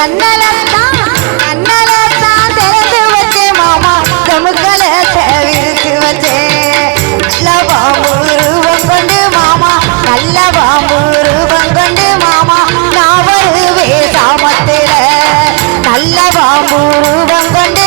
கண்ணலத்தான் கண்ணலத்தான் திறந்து வச்சே மாமா. தமுக்கலத்தை விரித்து வச்சே. நல்லவா உருவம் கொண்டு மாமா. நல்லவா உருவம் கொண்டு மாமா. நான் வருவே சாமத்தில். நல்லவா கொண்டு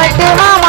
பாட்டு மாமா